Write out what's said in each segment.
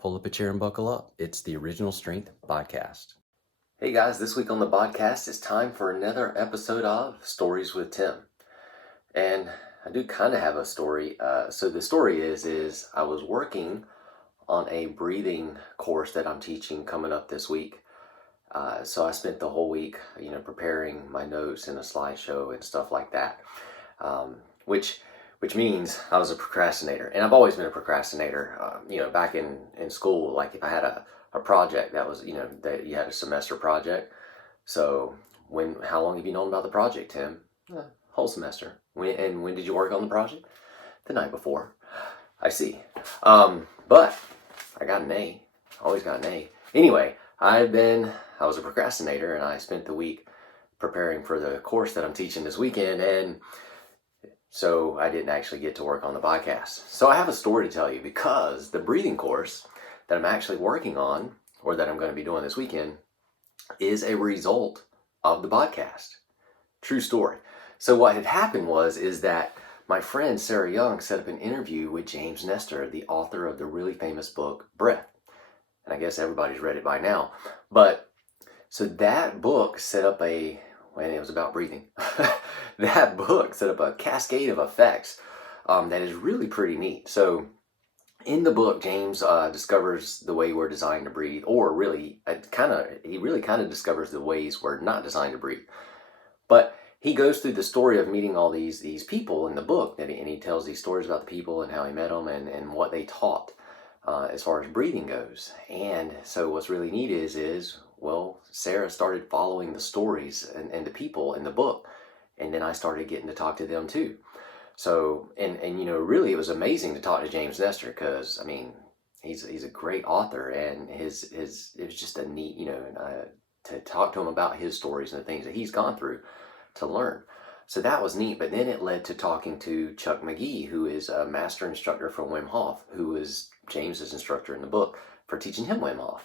Pull up a chair and buckle up. It's the Original Strength Podcast. Hey guys, this week on the BodCast, it's time for another episode of Stories with Tim. And I do kind of have a story. So the story is I was working on a breathing course that I'm teaching coming up this week. So I spent the whole week, preparing my notes and a slideshow and stuff like that, which means I was a procrastinator. And I've always been a procrastinator. Back in school, like if I had a project that was, that you had a semester project. So how long have you known about the project, Tim? Whole semester. When did you work on the project? The night before. I see. But I got an A. Always got an A. Anyway, I was a procrastinator, and I spent the week preparing for the course that I'm teaching this weekend, and so I didn't actually get to work on the podcast. So I have a story to tell you, because the breathing course that I'm actually working on, or that I'm going to be doing this weekend, is a result of the podcast. True story. So what had happened is that my friend Sarah Young set up an interview with James Nestor, the author of the really famous book, Breath. And I guess everybody's read it by now. But so that book set up it was about breathing. That book set up a cascade of effects that is really pretty neat. So in the book, James discovers the way we're designed to breathe, or really, he really kind of discovers the ways we're not designed to breathe. But he goes through the story of meeting all these people in the book, and he tells these stories about the people and how he met them and what they taught as far as breathing goes. And so what's really neat is Sarah started following the stories and the people in the book, and then I started getting to talk to them too. So, and really it was amazing to talk to James Nestor, because, he's a great author, and it was just a neat, to talk to him about his stories and the things that he's gone through to learn. So that was neat. But then it led to talking to Chuck McGhee, who is a master instructor from Wim Hof, who was James's instructor in the book, for teaching him Wim Hof.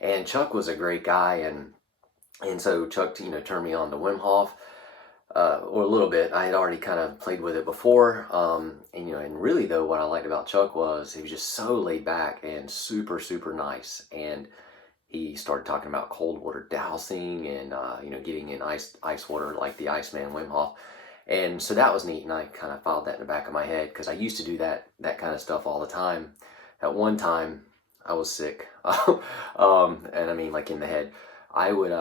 And Chuck was a great guy, and so Chuck, turned me on to Wim Hof, or a little bit. I had already kind of played with it before, and really though, what I liked about Chuck was he was just so laid back and super, super nice. And he started talking about cold water dousing and getting in ice water like the Iceman Wim Hof. And so that was neat, and I kind of filed that in the back of my head, because I used to do that kind of stuff all the time. At one time, I was sick, and like in the head. I would,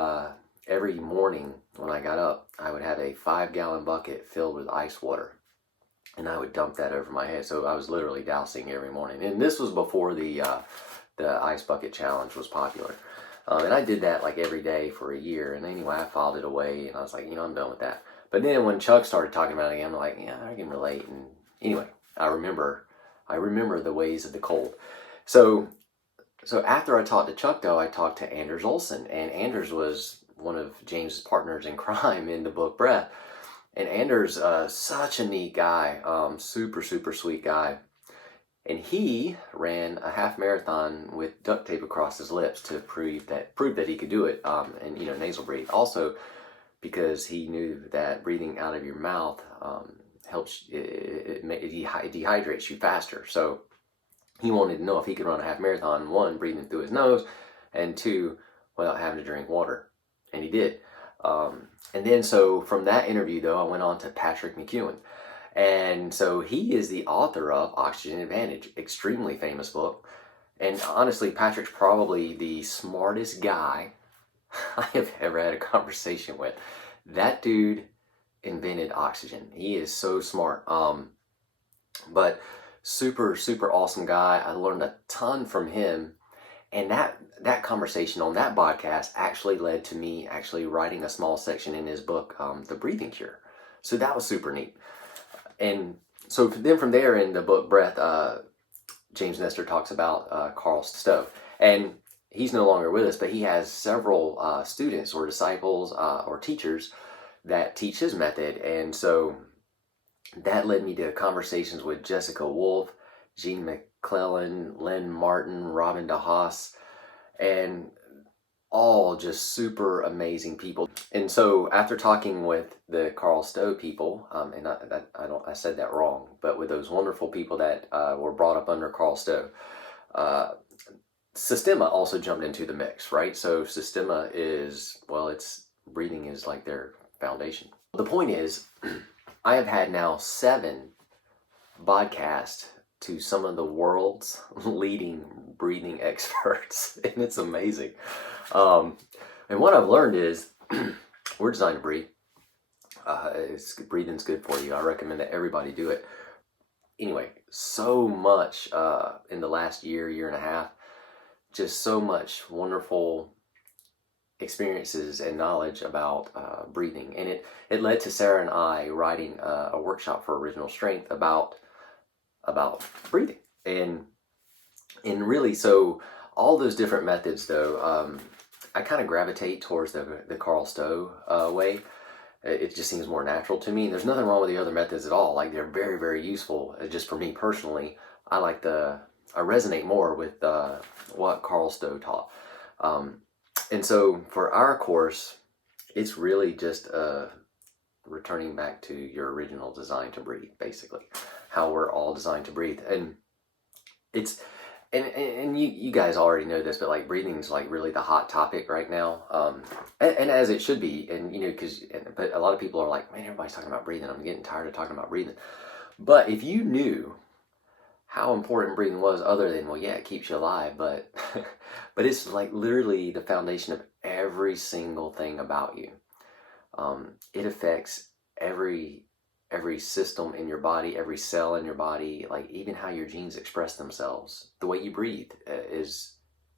every morning when I got up, I would have a 5-gallon bucket filled with ice water, and I would dump that over my head. So I was literally dousing every morning. And this was before the ice bucket challenge was popular. And I did that like every day for a year. And anyway, I filed it away, and I was like, I'm done with that. But then when Chuck started talking about it again, I'm like, yeah, I can relate. And anyway, I remember the ways of the cold. So after I talked to Chuck, though, I talked to Anders Olsen, and Anders was one of James's partners in crime in the book Breath. And Anders, such a neat guy, super, super sweet guy. And he ran a half marathon with duct tape across his lips to prove that he could do it, and nasal breathe. Also, because he knew that breathing out of your mouth helps, it dehydrates you faster. So he wanted to know if he could run a half marathon, 1, breathing through his nose, and 2, without having to drink water. And he did. And then so from that interview, though, I went on to Patrick McKeown. And so he is the author of Oxygen Advantage, extremely famous book. And honestly, Patrick's probably the smartest guy I have ever had a conversation with. That dude invented oxygen. He is so smart. But super, super awesome guy. I learned a ton from him. And that conversation on that podcast actually led to me actually writing a small section in his book, The Breathing Cure. So that was super neat. And so then from there in the book Breath, James Nestor talks about Carl Stowe. And he's no longer with us, but he has several students or disciples or teachers that teach his method. And so that led me to conversations with Jessica Wolf, Jean McClellan, Len Martin, Robin DeHaas, and all just super amazing people. And so after talking with the Carl Stowe people, and I said that wrong, but with those wonderful people that were brought up under Carl Stowe, Systema also jumped into the mix, right? So Systema is, well, it's breathing is like their foundation. The point is, I have had now 7 BodCasts to some of the world's leading breathing experts, and it's amazing. And what I've learned is we're designed to breathe. Breathing's good for you. I recommend that everybody do it. Anyway, so much in the last year and a half, just so much wonderful experiences and knowledge about breathing. And it led to Sarah and I writing a workshop for Original Strength about breathing. And really, so all those different methods, though, I kind of gravitate towards the Carl Stowe way. It just seems more natural to me. There's nothing wrong with the other methods at all. Like, they're very, very useful. Just for me personally, I resonate more with what Carl Stowe taught. And so for our course, it's really just returning back to your original design to breathe, basically, how we're all designed to breathe. And it's, and you guys already know this, but like breathing is like really the hot topic right now. And as it should be. And, but a lot of people are like, man, everybody's talking about breathing. I'm getting tired of talking about breathing. But if you knew how important breathing was, other than, well, yeah, it keeps you alive, but but it's like literally the foundation of every single thing about you. It affects every system in your body, every cell in your body, like even how your genes express themselves. The way you breathe it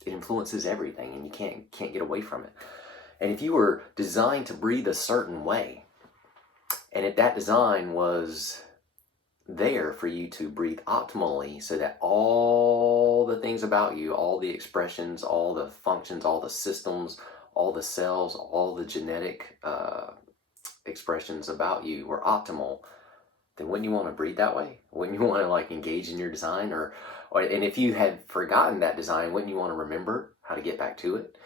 influences everything, and you can't get away from it. And if you were designed to breathe a certain way, and if that design was there for you to breathe optimally, so that all the things about you, all the expressions, all the functions, all the systems, all the cells, all the genetic expressions about you were optimal, then wouldn't you want to breathe that way? Wouldn't you want to like engage in your design? And if you had forgotten that design, wouldn't you want to remember how to get back to it?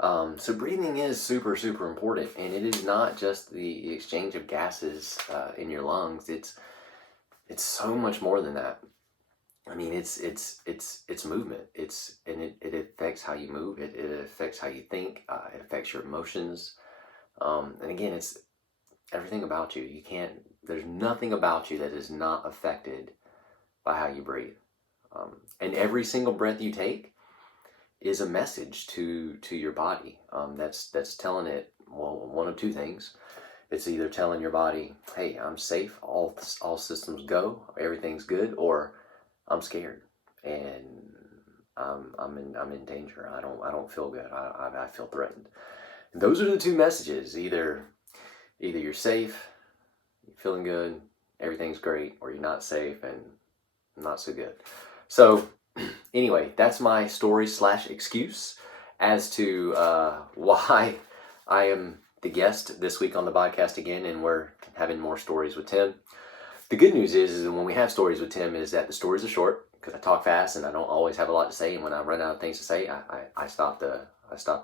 So breathing is super, super important, and it is not just the exchange of gases in your lungs. It's so much more than that. I mean, it's movement. It affects how you move. It affects how you think. It affects your emotions. And again, it's everything about you. There's nothing about you that is not affected by how you breathe. And every single breath you take is a message to your body. That's telling it, well, one of two things. It's either telling your body, hey, I'm safe, all systems go, everything's good, or I'm scared and I'm in danger. I don't feel good. I feel threatened. And those are the two messages. Either you're safe, you're feeling good, everything's great, or you're not safe and not so good. So anyway, that's my story/excuse as to why I am the guest this week on the podcast again, and we're having more stories with Tim. The good news is when we have stories with Tim is that the stories are short, because I talk fast and I don't always have a lot to say, and when I run out of things to say, I stop the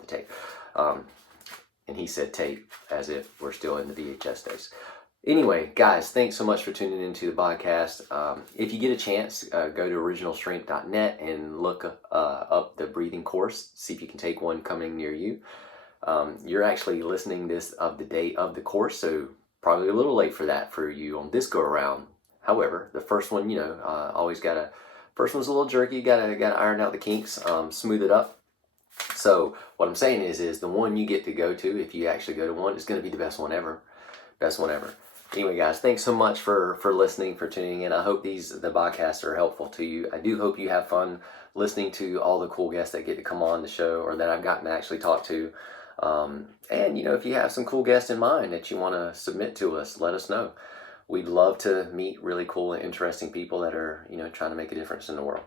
tape. And he said tape as if we're still in the VHS days. Anyway, guys, thanks so much for tuning into the podcast. If you get a chance, go to originalstrength.net and look up the breathing course. See if you can take one coming near you. You're actually listening this of the day of the course, so probably a little late for that for you on this go around. However, the first one, first one's a little jerky. Gotta iron out the kinks, smooth it up. So what I'm saying is the one you get to go to, if you actually go to one, is going to be the best one ever. Best one ever. Anyway, guys, thanks so much for listening, for tuning in. I hope the podcasts are helpful to you. I do hope you have fun listening to all the cool guests that get to come on the show, or that I've gotten to actually talk to. And if you have some cool guests in mind that you want to submit to us, let us know. We'd love to meet really cool and interesting people that are, trying to make a difference in the world.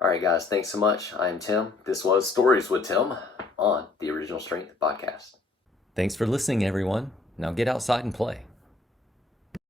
All right, guys, thanks so much. I am Tim. This was Stories with Tim on the Original Strength podcast. Thanks for listening, everyone. Now get outside and play.